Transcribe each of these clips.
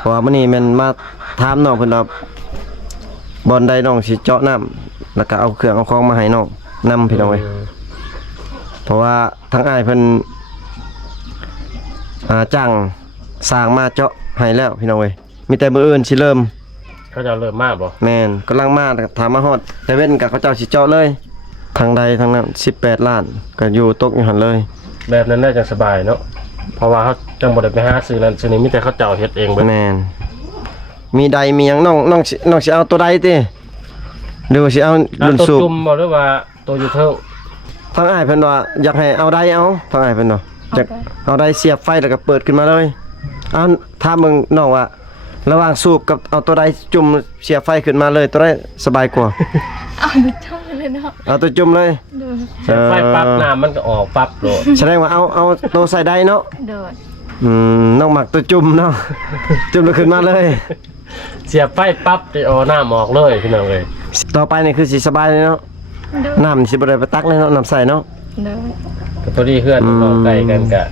เพราะว่ามื้อนี้แม่นมาถามน้องเพิ่นว่าบอนใดน้องสิเจาะน้ำแล้วก็เอาเครื่องเอาของมาให้น้องนำพี่น้องเอ้ยเพราะว่าทางอ้ายเพิ่นจ้างสร้างมาเจาะให้แล้วพี่น้องเอ้ยมีแต่มื้ออื่นสิเริ่มเขาจะเริ่มมาบ่แม่นกำลังมาถามมาฮอดแต่เว้นกับเขาเจ้าสิเจาะเลยทางใดทางนั้น18ล้านก็อยู่ตกอยู่หั่นเลยแบบนั้นน่าจะสบายเนาะเพราะว่าเขาจังบ่ได้ไปหาซื้อนั้นซื้อนี้มีแต่เขาเจ้าเฮ็ดเองเบิดแม่นมีใดมีหยังน้องสิเอาตัวใดติหรือว่าสิเอารุ่นสูบตัวจุ่มบ่หรือว่าตัวอยู่เทิงทางอ้ายเพิ่นว่าอยากให้เอาใดเอาทางอ้ายเพิ่นเนาะอยากเอาใดเสียบไฟแล้วก็เปิดขึ้นมาเลยเอาถามมึงน้องว่าระหว่างสูบกับเอาตัวใดจุ่มเสียบไฟขึ้นมาเลยตัวใดสบายกว่าเอาตัวจุ่มเลยเนาะเอาตัวจุ่มเลยเสียบไฟปั๊บน้ำมันก็ออกปั๊บโลดแสดงว่าเอาตัวใส่ได้เนาะโดดน้องหมักตัวจุ่มเนาะจุ่มแล้วขึ้นมาเลยเสียบไฟปั๊บจะเอาน้ำออกเลยพี่น้องเลยต่อไปนี่คือสิสบายเลยเนาะน้ำสิบ่ได้ไปตักเลยเนาะน้ำใส่เนาะตัวนี้เพื่อนเราใกล้กันกะ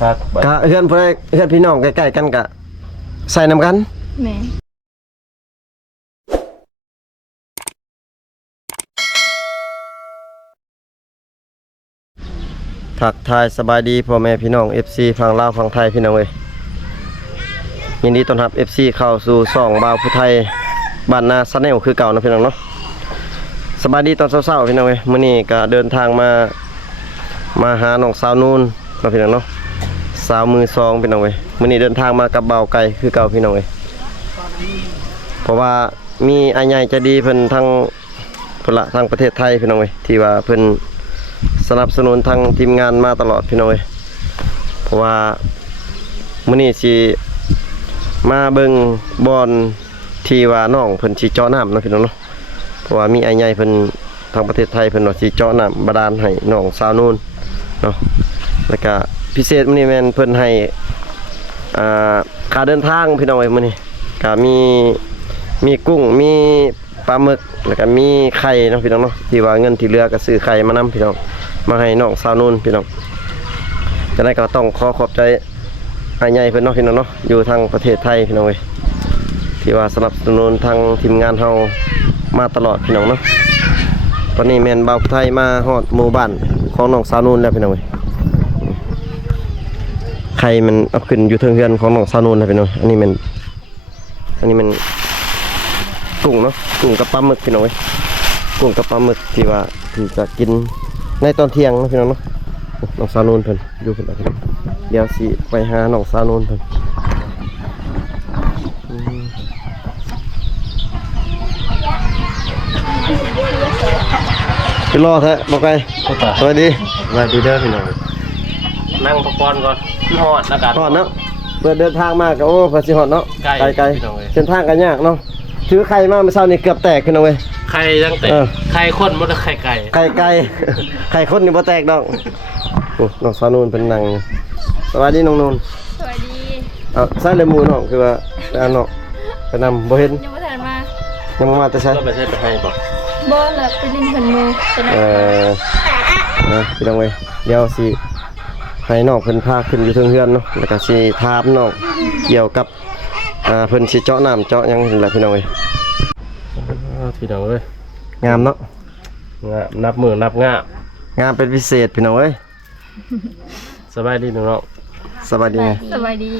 พักกะเพื่อนพี่น้องใกล้ๆกันกะใส่น้ำกันแม่ทักทายสบายดีพ่อแม่พี่น้อง FC ฝั่งลาวฝั่งไทยพี่น้องเอ้ยยินดีต้อนรับ FC เข้าสู่ช่องบ่าวผู้ไทยบ้านนาชาแนลคือเก่านะพี่น้องเนาะสบายดีตอนเช้าๆพี่น้องเอ้ยมื้อนี้ก็เดินทางมาหาน้องสาวนูนเนาะพี่น้องเนาะสาวมือสองพี่น้องเอ้ยมื้อนี้เดินทางมากับบ่าวไก่คือเก่าพี่น้องเอ้ยเพราะว่ามีอาใหญ่ใจดีเพิ่นทางทางประเทศไทยพี่น้องเอ้ยที่ว่าเพิ่นสนับสนุนทางทีมงานมาตลอดพี่น้องเอ้ยเพราะว่ามื้อนี้สิมาเบิ่งบอนที่ว่าน้องเพิ่นสิเจาะน้ำเนาะพี่น้องเนาะเพราะว่ามีอาใหญ่เพิ่นทางประเทศไทยเพิ่นว่าสิเจาะน้ำบาดาลให้น้องสาวนูนเนาะแล้วก็พิเศษมื้อนี้แม่นเพิ่นให้ค่าเดินทางพี่น้องเอ้ยมื้อนี้ก็มีกุ้งมีปลาหมึกแล้วก็มีไข่เนาะพี่น้องเนาะที่ว่าเงินที่เหลือก็ซื้อไข่มานำพี่น้องมาให้น้องสาวนูนพี่น้องฉะนั้นก็ต้องขอบใจอาใหญ่เพิ่นเนาะพี่น้องเนาะอยู่ทางประเทศไทยพี่น้องเอ้ยที่ว่าสนับสนุนทางทีมงานเฮามาตลอดพี่น้องเนาะตอนนี้แม่นบ่าวไทยมาฮอดหมู่บ้านของน้องสาวนูนแล้วพี่น้องเอ้ยไข่มันเอาขึ้นอยู่เทิงเฮือนของน้องสาวนูนนะพี่น้องอันนี้มันกุ้งเนาะกุ้งกับปลาหมึกพี่น้องเอ้ยกุ้งกับปลาหมึกที่ว่าที่จะกินในตอนเที่ยงนะพี่น้องเนาะน้องสาวนูนเพิ่นอยู่เพิ่นพี่น้องเดี๋ยวสิไปหาน้องสาวนูนเพิ่นพี่รอแท้บอกไงสวัสดีเด้อพี่น้องนั่งพักผ่อนก่อนฮอดอากาศฮอดเนาะเปิดเดินทางมาก็โอ้ภาษีฮอดเนาะไกลเส้นทางก็ยากเนาะถือไข่มาเมื่อเช้านี่เกือบแตกพี่น้องเว้ยไข่ยังแตกไข่ข้นบ่ได้ไข่ไก่ไข่ข้นนี่บ่แตกดอกโอ้น้องสาวนูนเป็นนางสวัสดีน้องนูนสวัสดีใส่เลยหมูน้องคือว่าเนาะไปนำบ่เห็นยังบ่ทันมายังมาแต่ใช่ก็ไปใช้ไปให้บ่ล่ะไปลิ้นเพิ่นมือนะพี่น้องเว้ยเดี๋ยวสิให้น้องเพิ่นพาขึ้นอยู่เทิงเฮือนเนาะแล้วก็สิถามน้องเกี่ยวกับเพิ่นสิเจาะน้ำเจาะหยังนั่นแหละพี่น้องเอ้ยพี่น้องเอ้ยงามเนาะงามนับมือนับงามเป็นพิเศษพี่น้องเอ้ยสบายดีน้องสบายดีไงสบายดี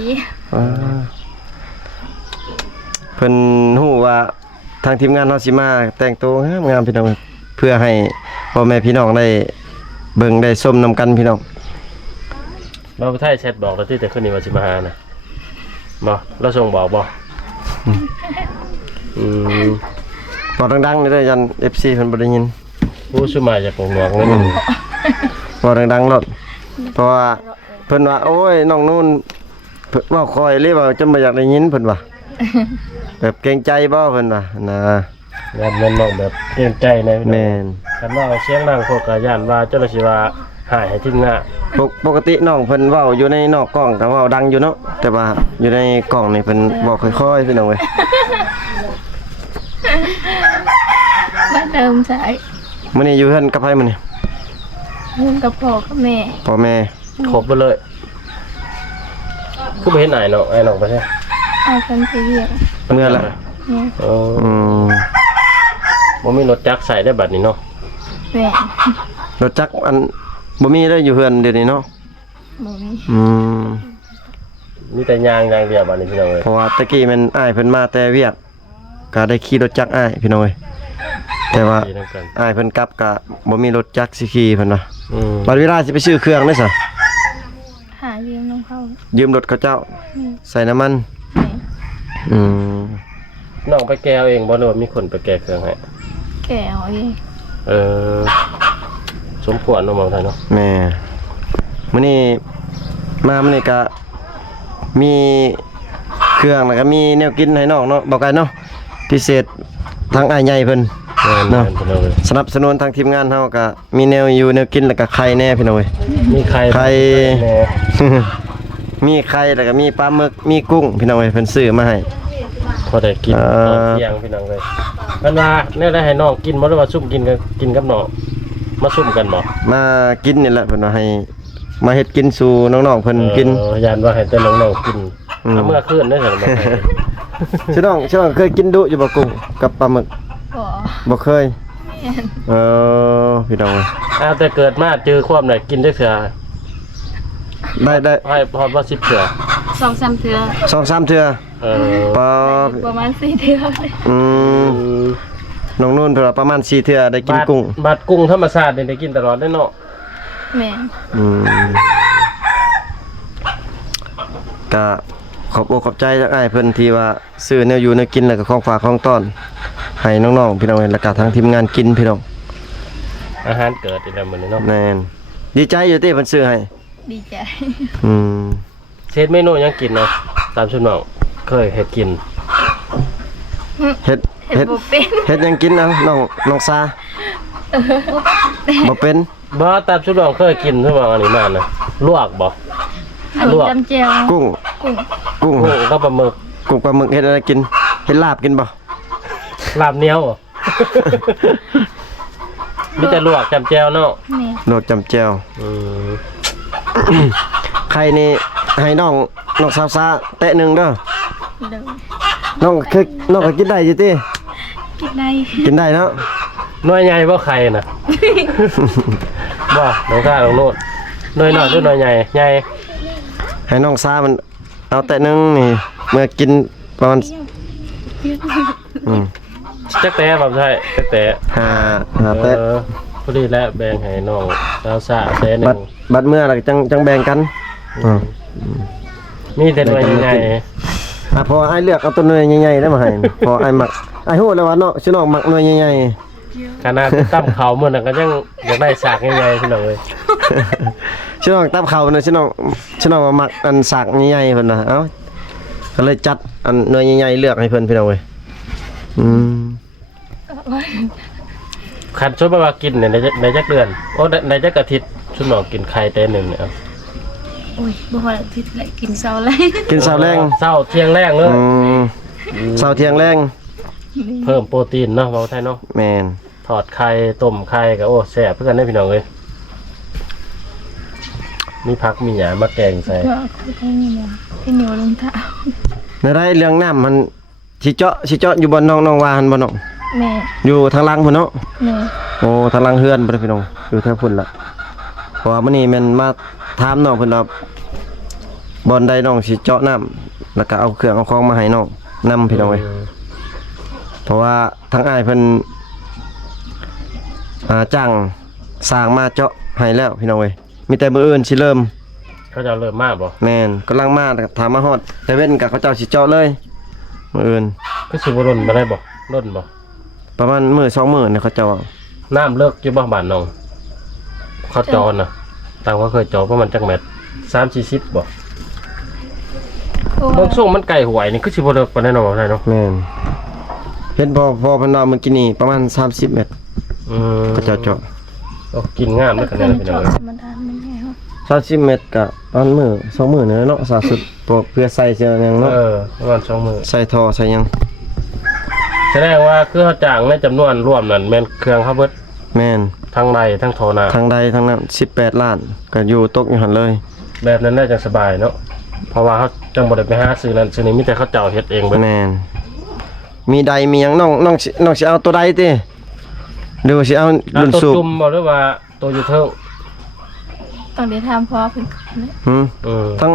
เพิ่นฮู้ว่าทางทีมงานเฮาสิมาแต่งตัวงามพี่น้องเพื่อให้พ่อแม่พี่น้องได้เบิ่งได้ชมนำกันพี่น้องบ่าวไทยแชทบอกแล้วที่แต่คืนนี้ว่าสิมาหานะบ่เราส่งบอกบ่บอกดังๆนี่เด้อยัน FC เพิ่นบ่ได้ยินผู้สมัยจากงอกๆนั่นบอกดังๆโลดเพราะว่าเพิ่นว่าโอ้ยน้องนู่นเว้าคอยเลยว่าจนบ่อยากได้ยินเพิ่นว่าแบบเกรงใจบ่เพิ่นว่านะแบบนั้นน้องแบบเกรงใจนะแม่นคันว่าเสียงดังพวกก็ย่านว่าเจ้าสิว่าหายให้ทีมงานปกติน้องเพิ่นเว้าอยู่ในนอกกล้องก็เว้าดังอยู่เนาะแต่ว่าอยู่ในกล้องนี่เพิ่นบอกค่อยๆพี่น้องเว้ยมาเติมใส่มื้อนี้อยู่เฮือนกับไผมื้อนี้เฮือนกับพ่อกับแม่พ่อแม่ครบไปเลย คือบ่เห็นอ้ายน้องไปใช่ เอาคนไปเรียก เมื่อละ เนี่ย อ๋อ อืม บ่มีรถจักรใส่ได้บัดนี้เนาะ แหวน รถจักรอันบ่มีได้อยู่เฮือนเดี๋ยวนี้เนาะ บ่มี อืม มีแต่ยางอย่างเดียวบัดนี้พี่น้องเอ้ย เพราะว่าตะกี้มันอ้ายเพิ่นมาแต่เวียกก็ได้ขี่รถจักรอ้ายพี่น้องเอ้ยแต่ว่า ดีนำกัน อ้ายเพิ่นกลับก็บ่มีรถจักรสิขี่เพิ่นว่า อืม บัดเวลาสิไปซื้อเครื่องได้ซะ หายืมน้องเขา ยืมรถเขาเจ้า นี่ ใส่น้ำมัน แหวน อืม น้องไปแก้วเองบ่หรือว่ามีคนไปแก้เครื่องให้ แก่เอาเอง เออสมควรเนาะมองไทยเนาะ แม่มื้อนี้มามื้อนี้ก็มีเครื่องแล้วก็มีแนวกินให้น้องเนาะบอกกันเนาะพิเศษทางอ้ายใหญ่เพิ่น แม่น เนาะ พี่น้องเอ้ย สนับสนุนทางทีมงานเฮาก็มีแนวอยู่แนวกินแล้วก็ไข่แน่พี่น้องเอ้ย มีใคร ใคร แหน่ มีไข่แล้วก็มีปลาหมึกมีกุ้งพี่น้องเอ้ยเพิ่นซื้อมาให้ พอได้กินตอนเที่ยงพี่น้องเอ้ยมันว่าแน่ได้ให้น้องกินบ่หรือว่าซุ่มกินกับน้องมาซุ่มกันบ่ มากินนี่แหละเพิ่นว่าให้มาเฮ็ดกินสู่น้องๆเพิ่นกิน ยานว่าให้แต่น้องๆกิน อืม เอาเมื่อคืนได้ซั่นบ่ให้ ชื่อน้องเคยกินดุอยู่บ่กุ้งกับปลาหมึก บ่ บ่เคย แม่น พี่น้องเอ้ย อ้าวแต่เกิดมาเจอความไหนกินได้เถื่อ ได้ ให้พอว่า10เถื่อ 2-3เทื่อ 2-3เทื่อ เออ ปลา ประมาณ4เทื่อเลย อืมน้องนุ่นเพิ่นว่าประมาณ4เทื่อได้กินกุ้ง บาดกุ้งธรรมชาตินี่ได้กินตลอดได้เนาะ แม่น อืมก็ขอบอกขอบใจจากอ้ายเพิ่นที่ว่าซื้อแนวอยู่แนวกินแล้วก็ของฝากของต้อนให้น้องๆพี่น้องแล้วก็ทางทีมงานกินพี่น้อง อาหารเกิดอีกแล้วมื้อนี้เนาะ แม่นดีใจอยู่ที่เพิ่นซื้อให้ ดีใจ อืม เช็ดเมนูยังกินเนาะตามชุดน้องเคยเฮ็ดกิน เฮ็ด เห็นบ่เป็น เฮ็ดหยังกินเอาน้องซาบ่เป็น บ่ตามชุดน้องเคยกินใช่บ่อันนี้มาน่ะลวกบ่ อัน ล นี้ วก จำเจียว กุ้ง กุ้ง กุ้ง กุ้งกับปลาหมึก กุ้งปลาหมึกเฮ็ดอะไรกินเฮ็ดลาบกินบ่ ลาบเหนียวบ่ มีแต่ลวกจำแจ่วเนาะ แม่ ลวกจำแจ่ว อืม ไข่นี่ให้น้องสาวซาแตะหนึงเด้อ เดิน น้องก็กินได้อยู่ติ กินได้ กินได้เนาะ หน่วยใหญ่บ่ไข่น่ะ บ่น้องข้าน้องโนดหน่วยน้อยหรือหน่วยใหญ่ใหญ่ ให้น้องซามันเอาแต่นึงนี่เมื่อกินประมาณอืม จักแต่บ่ใช่จักแต่ หาแต่ พอดีแล้วแบ่งให้น้องสาวซ่าแต่หนึ บัด ง บัดเมื่อแล้วก็จังแบ่งกันอืม มีแต่หน่วยใหญ่ พอไอ้ายเลือกเอาตัวหน่วยใหญ่ๆได้มาให้พอไอ้ายมักไอ้ายฮู้แล้วว่าเนาะสิน้องมักหน่วยใหญ่ ขนาดตั้มเขามื้อนั้นก็ยังอยากได้สากใหญ่ๆพี่น้องเอ้ย ๆสิน้องตับเข้าเนาะสิน้องว่ามักอันสากใหญ่ๆเพิ่นน่ะเอ้าก็เลยจัดอันหน่วยใหญ่ๆเลือกให้เพิ่นพี่น้องเว้ยอืม คันชดว่ากินเนี่ยในจักเดือนโอ้ในจักอาทิตย์ชุดน้องกินไข่แต่หนึงเนี่ยเอา โอ้ยบ่พอทิศเลยกินเช้าเลย กินเช้าแรง เช้าเที่ยงแรงเลย อืมเช้าเที่ยงแรง เพิ่มโปรตีนเนาะเว้าไทยเนาะ แม่น ทอดไข่ต้มไข่ก็โอ้แซ่บเพื่อกันได้พี่น้องเลยมีผักมีหยามาแกงใส่ ก็คือให้นี่นะให้เหนียวลงเท้า ในได้เรื่องน้ำมันสิเจาะอยู่บ่น้องว่าหั่นบ่น้อง แม่ อยู่ทางหลังพุ่นเนาะ แม่ โอ้ทางหลังเฮือนบ่ได้พี่น้องอยู่ทางพุ่นล่ะเพราะว่ามื้อนี้แม่นมาถามน้องเพิ่นว่าบ่อนใดน้องสิเจาะน้ำแล้วก็เอาเครื่องเอาของมาให้น้องนำพี่น้องเอ้ยเพราะว่าทางอ้ายเพิ่นจ้างสร้างมาเจาะให้แล้วพี่น้องเอ้ยมีแต่มื้ออื่นสิเริ่ม เขาจะเริ่มมากบ่ แม่นกำลังมาถามมาฮอดแต่เว้นกับเขาเจ้าสิเจาะเลยมื้ออื่น ก็สิบ่ร่นมาได้บ่ร่นบ่ ประมาณมื้อ2มื้อเนี่ยเขาเจ้าว่า น้ำเลิกอยู่บ่บ้านน้องเขาจอน่ะต่างว่าเคยจอประมาณจักแมตร3-40บ่ เพราะ บาง ว่า ช่วงมันไกลหวยนี่คือสิบ่เลิกปานใดเนาะบ่ได้เนาะ แม่นเห็นพอเพิ่นว่าเมื่อกี้นี่ประมาณ30เมตร เขาเจ้าเจาะ เอากินงาม แต่ เด้อ ค กัน น พี่ เจ น้อง าะ เอ้ย ธรรมดามันไงครับ 30เมตรก็ประมาณมื้อ2มื้อเนี่ยเนาะสาสุดพวกเพื่อใส่เสื้อหยังเนาะ ประมาณ2มื้อ ใส่ท่อใส่หยัง แสดงว่าคือเขาจ้างในจำนวนรวมนั่นแม่นเครื่องเขาเบิด แม่น ทั้งในทั้งโทนา ทางใดทางนั้น18ล้านก็อยู่ตกอยู่หั่นเลย แบบนั้นน่าจะสบายเนาะ เพราะว่าเขาจังบ่ได้ไปหาซื้อนั่นซื้อนี่มีแต่เขาเจ้าเฮ็ดเองเบิด แม่นมีใดมีหยังน้องสิเอาตัวใดติหรือว่าสิเอา เอา รุ่น ตัว สูบ จุ่มบ่หรือว่าตัวอยู่เทิง ต้องได้ทำพอเพิ่นก่อนนะ หืม อืม ทั้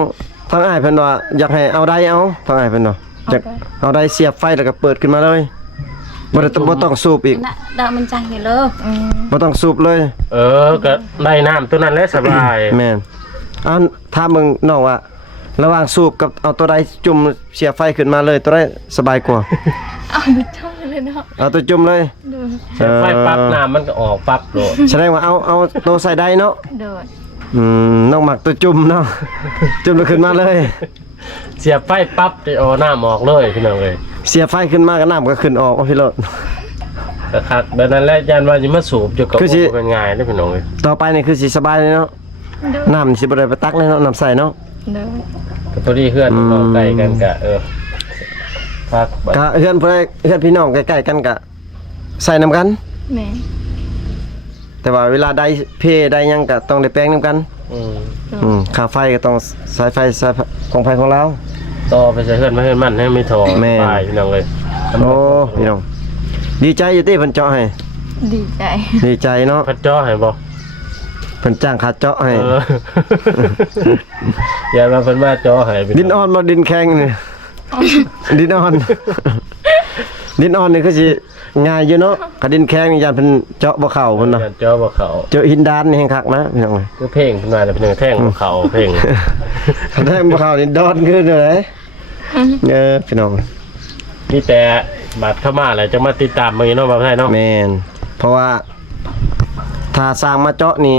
งอ้ายเพิ่นว่าอยากให้เอาใดเอาทั้งอ้ายเพิ่นเนาะอยากเอาใดเสียบไฟแล้วก็เปิดขึ้นมาเลยบ่ต้องสูบอีก น่ะดอกมันจังเห็นเลย บ่ต้องสูบเลย ก็ได้น้ำตัวนั้นแหละสบาย แม่นเอาถ้ามึงน้องว่า ระหว่างสูบกับเอาตัวใดจุ่มเสียบไฟขึ้นมาเลยตัวใดสบายกว่า เอาดูช่องเลยเนาะ เอาตัวจุ่มเลย ดู เสียบไฟปั๊บน้ำมันก็ออกปั๊บโลด แสดงว่าเอาตัวใส่ได้เนาะ โดด น้องหมักตัวจุ่มเนาะ จุ่มแล้วขึ้นมาเลย เสียบไฟปั๊บจะเอาน้ำออกเลยพี่น้องเลย เสียบไฟขึ้นมาก็น้ำก็ขึ้นออกเอาพี่โลด แต่คักแบบนั้นแหละยันว่าจะมาสูบอยู่กับ คือสิ เป็นง่ายได้อพี่น้องเลย ต่อไปนี่คือสิสบายเลยเนาะ โดด น้ำสิบ่ได้ไปตักเลยเนาะน้ำใส่เนาะ โดด กับตัวนี้เพื่อนเราใกล้กันกะพักแบบ ก็เฮือนเพื่อนพี่น้องใกล้ๆกันก็ใส่น้ำกัน แม่ แต่ว่าเวลาได้เพได้หยังก็ต้องได้แป้งน้ำกัน อืม ค่าไฟก็ต้องสายไฟของไฟของเรา ต่อไปใช้เพื่อนมาเพื่อนมันให้มีทอง แม่ ปลายพี่น้องเลย โอ้พี่น้องดีใจอยู่ที่เพิ่นเจาะให้ ดีใจ ดีใจเนาะ พัดจ้อให้บ่ เพิ่นจ้างค่าเจาะให้ เออ อย่ามาเพิ่นมาจ้อให้พี่ ดินอ่อนบ่ดินแข็งนี่ ดินอ่อน ดินอ่อนนี่คือสิง่ายอยู่เนาะถ้าดินแข็งนี่ยานเพิ่นเจาะบ่เข้าเพิ่นเนาะ จ้อบ่เขา เจาะหินดานนี่แฮงคักนะพี่น้องเอ้ย คือเพลงขึ้นมาแล้วเป็นแท่งบ่เขาเพลง ถ้าแทงบ่เข้านี่ดอนขึ้นเลยพี่น้อง มีแต่บัตรเข้ามาแล้วจะมาติดตามมื้อนี้เนาะบ่าวไทยเนาะ แม่นเพราะว่าถ้าสร้างมาเจาะนี่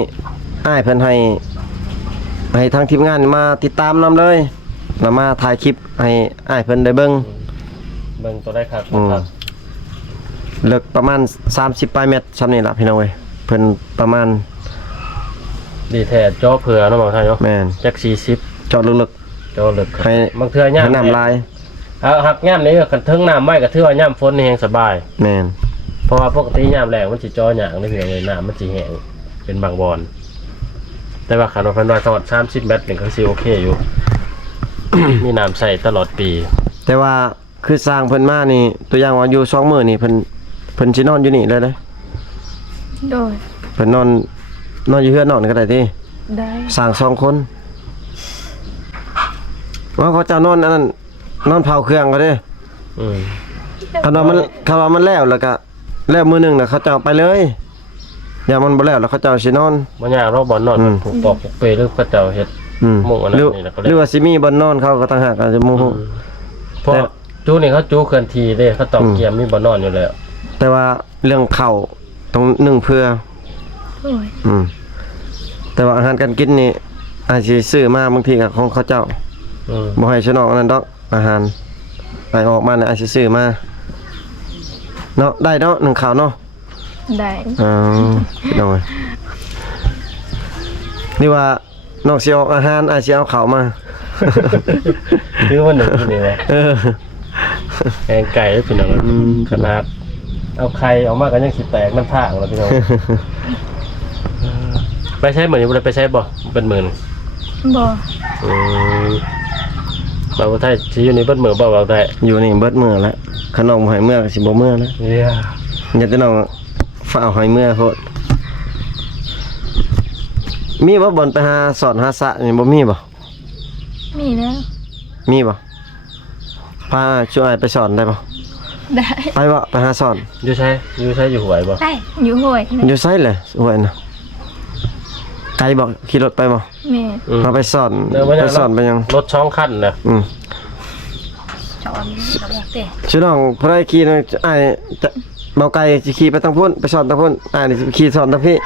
อ้ายเพิ่นให้ทางทีมงานมาติดตามนํเลยแล้วมาถ่ายคลิปให้อ้ายเพิ่นได้เบิ่ง เบิ่งตัวได้ครับ ครับเลิกประมาณ30ปลายเมตรซ้ำนี่ล่ะพี่น้องเอ้ยเพิ่นประมาณ ดีแท้จ้อเผื่อเนาะบ่าวไทยเนาะ แม่น จัก40 เจาะลึก จ้อลึก ๆให้ บางเทื่อย่าม ให้น้ำลาย หักย่ามนี้ก็คันถึงน้ำไว้ก็ถือว่าย่ามฝนนี่แฮงสบาย แม่น เพราะว่าปกติยามแรงมันสิจ่อหยางได้เพียงเลยน้ำมันสิแห้งเป็นบางบอนแต่ว่าขันว่าเพิ่นว่าตลอด30 เมตรนี่ก็สิโอเคอยู่ มีน้ำใส่ตลอดปี แต่ว่าคือสร้างเพิ่นมานี่ตัวอย่างว่าอยู่2มื้อนี่เพิ่นสินอนอยู่นี่เลยเด้ โดด เพิ่นนอนอยู่เฮือนนอนก็ได้ติ ได้ สร้าง2คนว่าเขาเจ้านอนอันนั้นนอนเผาเครื่องก็เด้ อืม คันว่ามันแล้วแล้วก็แล้วมื้อหนึงน่ะเขาเจ้าไปเลยอย่ามันบ่แล้วแล้วเขาเจ้าสินอน บ่ยากเราบ่นอนมันผูกปอกผูกเปรย์หรือเขาเจ้าเฮ็ด หมู่อันนั้น หรือ นี่นะเขา ห เรียก รือว่าสิมีบ่นอนเขาก็ต่างหากอาจจะโมโห เพราะจูนี่เขาจูเคลื่อนที่เด้เขาตอกเกียมมีบ่นอนอยู่แล้ว แต่ว่าเรื่องข้าวต้องนึ่งเพื่อ โอ้ย แต่ว่าอาหารการกินนี่อาจสิซื้อมาบางทีก็ของเขาเจ้า อืม บ่ให้ชนอกอันนั้นดอกอาหารไปออกมาเนี่ยอาจสิซื้อมาเนาะได้เนาะนึ่งข้าวเนาะ ได้ อ๋อพี่น้องเอ้ยนี่ว่านอกสิออกอาหารอาจสิเอาข้าวมา คือว่าหนึ่งที่นี่แหละ เออ แกงไก่แล้วพี่น้องขนาดเอาไข่ออกมาก็ยังสิแตกน้ำทางแล้วพี่น้อง ไปใช้เหมือนอยู่บ่ได้ไปใช้บ่เป็นหมื่น บ่ อืมบ่าวไทยสิอยู่ในเบิดมือบ่าวไทย อยู่นี่เบิดมื้อแล้วขนมหอยเมื่อก็สิบ่เมื่อนะ เนี่ย อย่าแต่น้องฝ้าวหอยเมื่อโพดมีบ่บ่อนไปหาสอนหาสระนี่บ่มีบ่ มีแล้ว มีบ่พาช่วยไปสอนได้บ่ ได้ ไปบ่ไปหาสอน อยู่ใช้อยู่หวยบ่ ได้อยู่ห้วยนะ อยู่ไสเลยห้วยน่ะไกลบ่ขี่รถไปบ่ แม่ อืม มาไปสอน เดี๋ยวบ่ ไป ยัง สอนไปยัง รถช่องคันน่ะ จอนกับอยากเตะ ชื่อน้องผู้ใดขี่น่ะอ้ายจะเบาไกลสิขี่ไปทางพุ่นไปสอนทางพุ่นอ้ายนี่สิขี่สอนทางพี่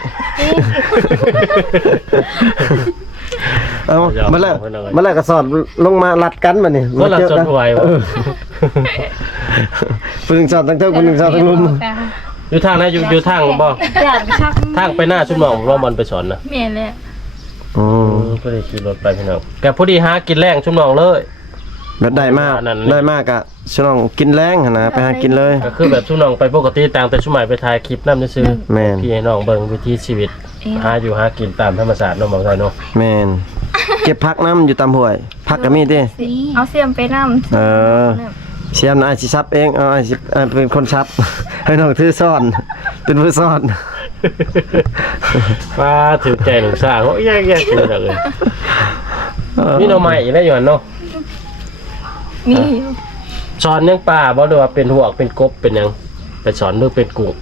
เอามาแล้วก็สอนลงมาลัดกันมานี่ คนละจนหวยบ่ ผู้หนึงสอนทางเทิงผู้หนึงสอนทางลุม อยู่ทางไหนอยู่ทางบ่ อยากชัก ทางไปหน้าชุมหนองรอบอลไปสอนน่ะ แม่เลย อ๋อ พอดีขี่รถไปพี่น้องแกพอดีหากินแรงชุมหนองเลย แบบได้มาก อันนั้น ได้มากอะชื่อน้องกินแรงหั่นนะไปหากินเลย ก็คือแบบชุมหนองไปปกติต่างแต่ชุมใหม่ไปถ่ายคลิปนำซื่อ แม่น พี่ให้น้องเบิ่งวิถีชีวิตหาอยู่หากินตามธรรมชาติเนาะบ่าวไทยเนาะ แม่น ก็บผักน้ำอยู่ตามห้วยผักก็มีติ เอาเสียมไปนำ เออเสียมอ้ายสิซับเองอ้ายสิเป็นคนซับ ให้น้องถือซ่อน เป็นผู้ซ่อน ว่าถือใจหนุ่มสาวแยกๆคือเลยมีหน่อไม้อีกแล้วอยู่หั่นเนาะ มีอยู่ สอนยังป่าบ่หรือว่าเป็นหวกเป็นกบเป็นหยังไปสอนหรือเป็นกุ้ง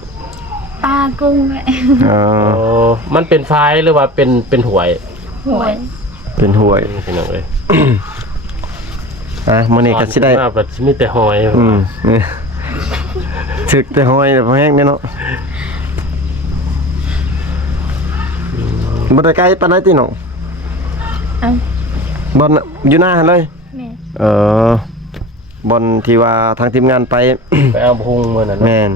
ปลากุ้งแหละ อ๋อ โอ้มันเป็นไฟหรือว่าเป็นหวย หวย เป็นห้วย พี่น้องเอ้ย มื้อนี้ก็สิได้ มาแบบมีแต่หอย นี่ถึกแต่ห้อยแบบแห้งเนี่ยเนาะบ่ได้ไกลปานใดติน้อง เอา บ่อนอยู่หน้าหั่นเลย แม่ บอนที่ว่าทางทีมงานไป ไปเอาพุงมื้อนั้นเนาะ แม่น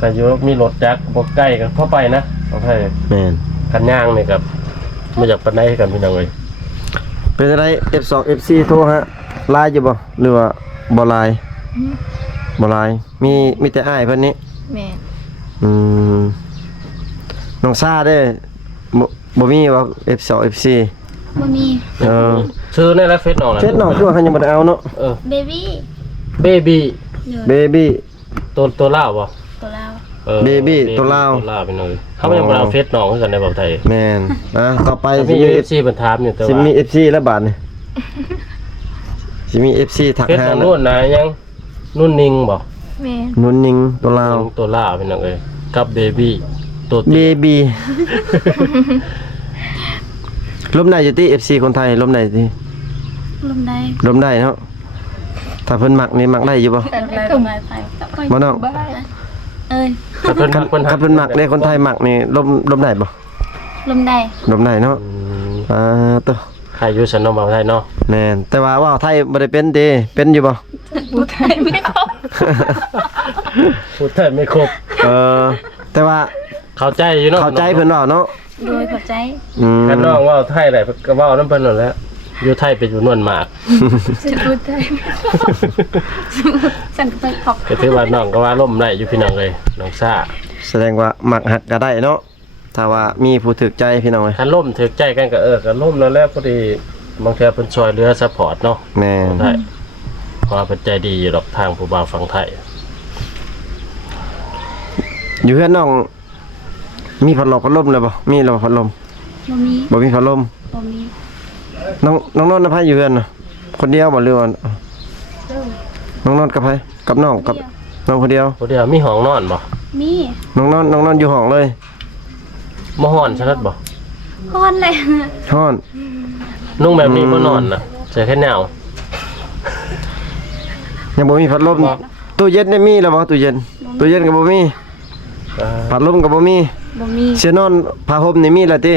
คันอยู่มีรถจักรบ่ใกล้กันพอไปนะโอเค แม่น คันย่างนี่กับมาจากปานใดกันพี่น้องเอ้ย เป็นอะไร F2 FC โทรฮะไลน์อยู่บ่หรือว่าบ่ไลน์บ่ไลน์มีแต่อ้ายเพิ่นนี้ แม่ อืมน้องซาเด้บ่มีว่า F2 FC บ่มี ชื่อในและเฟซน้องน่ะ เช็ดน้องคือว่าเขายังบ่ได้เอาเนาะ เบบี้ เบบี้ เด้อ Baby ตัวลาวบ่ ตัวลาว Baby ตัวลาว ตัวลาวพี่น้องเอ้ยเขายังบ่ได้เอาเฟซน้องคือกันในแบบไทย แม่นต่อไป มี FC เพิ่นถามอยู่แต่ สิ ว่า มี FC แล้วบาดนี่สิมี FC ทัก เฟซ หา ของ นะ นู่นนะยังนุ่นนิงบ่ แม่ นุ่นนิงตัวลาว นิงตัวลาวพี่น้องเอ้ยกับเบบี้ตัว Baby ล้มได้อยู่ที่ FC คนไทยล้มได้ที่ ลมได้ ล้มได้เนาะถ้าเพิ่นมักนี่มักได้อยู่บ่ แต่ได้ลมได้ไป บ่น้อง เอ้ย ถ้าเพิ่นมักเพิ่น ถ้าเพิ่นมักได้คนไทยมักนี่ล้มได้บ่ ลมได้ ล้มได้เนาะตัว ใครอยู่สันน้องบ่าวไทยเนาะ แม่นแต่ว่าว่าวไทยบ่ได้เป็นเด้เป็นอยู่บ่ ผู้ไทยไม่ครบ พูดไทยไม่ครบ แต่ว่า เข้าใจอยู่เนาะ เข้าใจเพิ่นเว้าเนาะ โดยเข้าใจ กันน้องว่าไทยได้ก็เว้านำเพิ่นนั่นแหละอยู่ไทยเป็นอยู่นวลมาก จะผู้ไทยไม่ครบสั่นไปขอบ ก็ถือว่าน้องก็ว่าล่มได้อยู่พี่น้องเลยน้องซ่า แสดงว่ามักหักก็ได้เนาะถ้าว่ามีผู้ถูกใจพี่น้องเอ้ย คันล่มถือใจกันก็ก็ล่มแล้วแหล้วพอดีบางเทื่อเพิ่นช่วยเหลือซัพพอร์ตเนาะ แม่น ได้เพราะว่าเพิ่นใจดีอยู่ดอกทางผู้บ่าวฝั่งไทย อยู่เฮือนน้องมีพัดลมเลยบ่มีแล้วบ่พัดลม บ่มี บ่มีพัดลม บ่มี น้องนอนกับไผอยู่เฮือนน่ะคนเดียวบ่หรือว่าน้องนอนกับไผกับน้องกับน้องคนเดียว ผู้เดียวมีห้องนอนบ่ มี น้องนอนอยู่ห้องเลย บ่ฮ้อนชัดบ่ ฮอนเลย ฮ้อน นุ่งแบบนี้บ่นอนน่ะใส่แค่แนว ยังบ่มีพัดลม บ่ ตู้เย็นได้มีแล้วบ่ตู้เย็นก็บ่มีพัดลมก็บ่มี บ่มี เสื้อนอนผ้าห่มนี่มีแล้วติ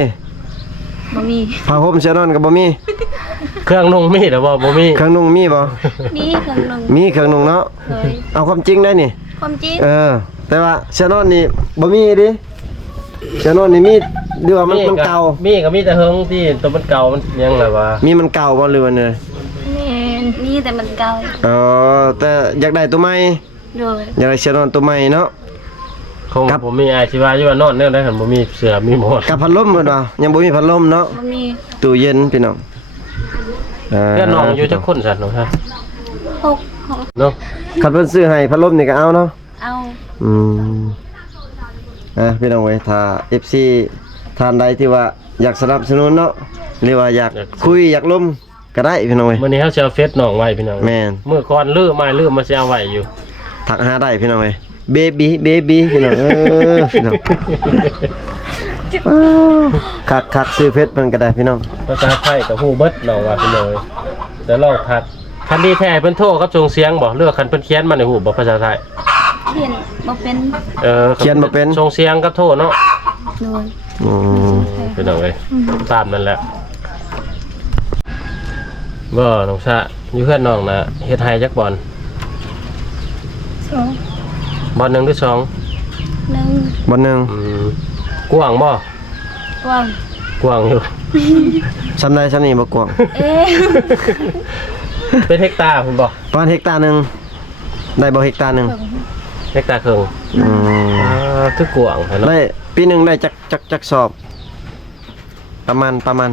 บ่มี ผ้าห่มเสื้อนอนก็บ่มี เครื่องนุ่งมีแต่ว่าบ่มี เครื่องนุ่งมีบ่ มีเครื่องนึง มีเครื่องนุ่งเนาะ เลย เอาความจริงได้นี่ ความจริง แต่ว่าเสื้อนอนนี่บ่มีดิเสื้อนอนนี่มีหรือว่ามันเก่า มีก็มีแต่เฮิงที่ตัวมันเก่ามันยังแบบว่า มีมันเก่าบ่หรือว่าเนี่ย แม่นี่แต่มันเก่า แต่อยากได้ตัวใหม่ โดย อยากได้เสื้อนอนตัวใหม่เนาะ คง ครับ ผมมีอาชีวะอยู่ว่านอนเนี่ยได้หันบ่มีเสือมีหมด กับพัดลมเพิ่นว่ายังบ่มีพัดลมเนาะ บ่มี ตู้เย็นพี่น้อง เพื่อนน้องอยู่จักคนสัตว์น้องฮะ หก เนาะ คันเพิ่นซื้อให้พัดลมนี่ก็เอาเนาะ เอา อืมพี่น้องเว้ยถ้า FC ท่านใดที่ว่าอยากสนับสนุนเนาะหรือว่าอยากคุยอยากล้มก็ได้พี่น้องเว้ย มื้อนี้เฮาสิเอาเฟซน้องไว้พี่น้อง แม่น มื้อก่อนลืมมาสิเอาไว้อยู่ ทักหาได้พี่น้องเว้ยเบบี้พี่น้องพี่น้องคักซื้อเพชรมันก็ได้พี่น้อง ภาษาไทยกับฮู้เบิดน้องว่าพี่น้องแต่ลองทัดคันดีแท้เพิ่นโทรกับส่งเสียงบ่หรือว่าคันเพิ่นเขียนมาในฮู้บ่ภาษาไทย เขียนบ่เป็น เขียนบ่เป็น ส่งเสียงกับโทรเนาะ โดย อืม พี่น้องเอ้ยตามนั่นแหละบ่น้องชะอยู่เพื่อนน้องน่ะเฮ็ดให้จักบอล สอง บอล1หรือ2 หนึ่ง บ่นึง กว้างบ่ กว้าง กว้างอยู่ ซ้ำใดซ้ำนี้บ่กว้าง เอ๊ะ เป็นเฮกตาร์คุณบอก ประมาณเฮกตาร์หนึงได้บ่เฮกตาร์หนึง เฮกตาร์ครึ่ง อืม คือกว้างเห็นเนาะ ได้ปีหนึงได้จักสอบ ปีหนึ่งได้จักสอบ ปีหนึงได้จักสอบ ปีหนึ่งได้จักสอบ อืม อ่า ปีหนึงได้จักสอบ ประมาณ ประมาณ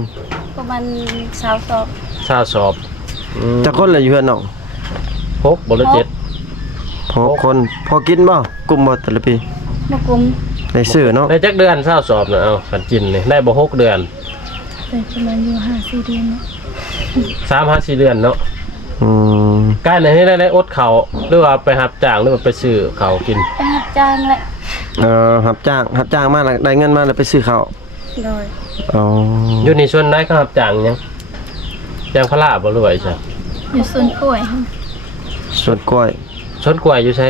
20 สอบ ชาวสอบ จักคนละอยู่เฮือนน้อง 6บ่หรือ7 6คนพอกินบ่กลุ่มบ่แต่ละปี บ่กุม ได้ซื้อเนาะ ได้จักเดือนชาวสอบน่ะเอากันกินนี่ได้บ่6เดือน ได้ประมาณอยู่5-4 เดือนเนาะ 3-4เดือนเนาะ อืม ใกล้ไหนได้อดเขาหรือว่าไปรับจ้างหรือว่าไปซื้อเขากิน ไปรับจ้างแหละ รับจ้างมาแล้วได้เงินมาแล้วไปซื้อข้าว โดย อ๋อ อยู่ในส่วนไหนก็รับจ้างหยังจ้างพระลาบ่รวยใช่ อยู่สวนกล้วย สวนกล้วย ชนกล้วยอยู่ใช่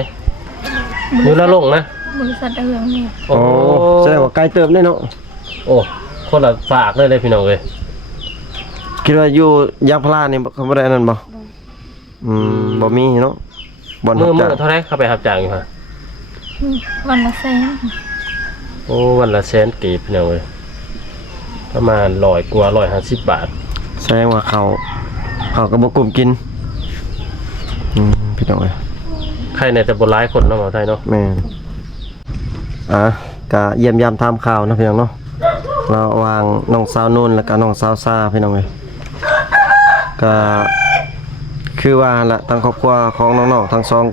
อยู่ละลงนะ บริษัทดาวเรืองเนี่ย โอ้ แสดงว่าไกลเติบได้เนาะ โอ้คนละฝากเลยพี่น้องเอ้ย คิดว่าอยู่ยางพารานี่เขาบ่ได้อันนั้นบ่บ่มีเนาะบ่อน มื้อ จ้าง เท่าไหร่เข้าไปรับจ้างอยู่ฮะ วันละแสน โอ้วันละ100,000กีบพี่น้องเอ้ยประมาณ100กว่า150 บาท แสดงว่าเขาก็บ่กลุ่มกินพี่น้องเอ้ย ใครในแต่บ่หลายคนเนาะหมอไทยเนาะ แม่นก็เยี่ยมยามทำข่าวนะพี่น้องเนาะระหว่างน้องสาวนุ่นแล้วก็น้องสาวซาพี่น้องเอ้ยก็คือว่าละทางครอบครัวของน้องๆทั้งสอง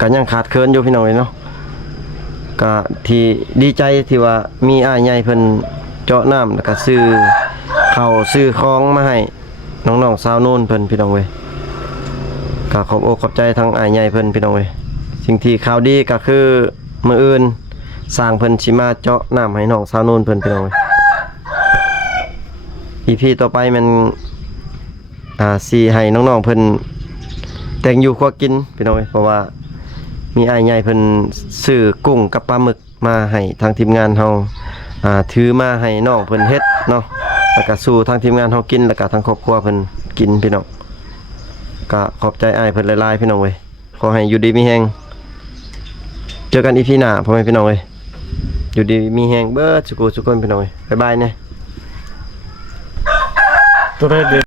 ก็ยังขาดเคินอยู่พี่น้องเอ้ยเนาะก็ที่ดีใจที่ว่ามีอ้ายใหญ่เพิ่นเจาะน้ำแล้วก็ซื้อข้าวซื้อของมาให้น้องๆสาวนุ่นเพิ่นพี่น้องเอ้ยก็ขอบอกขอบใจทางอ้ายใหญ่เพิ่นพี่น้องเอ้ยสิ่งที่ข่าวดีก็คือมื้ออื่นสร้างเพิ่นสิมาเจาะน้ำให้น้องสาวนุ่นเพิ่นพี่น้องเอ้ย EP ต่อไปมันสิให้น้องๆเพิ่นแต่งอยู่ครัวกินพี่น้องเอ้ยเพราะว่ามีอ้ายใหญ่เพิ่นซื้อกุ้งกับปลาหมึกมาให้ทางทีมงานเฮาถือมาให้น้องเพิ่นเฮ็ดเนาะแล้วก็สู่ทางทีมงานเฮากินแล้วก็ทางครอบครัวเพิ่นกินพี่น้องก็ขอบใจอ้ายเพิ่นหลายๆพี่น้องเว้ยขอให้อยู่ดีมีแรงเจอกัน EP หน้าพ่อแม่พี่น้องเว้ยอยู่ดีมีแรงเบิดสุขสุขคนพี่น้องเว้ยบ๊ายบายเนี่ย ตัวได้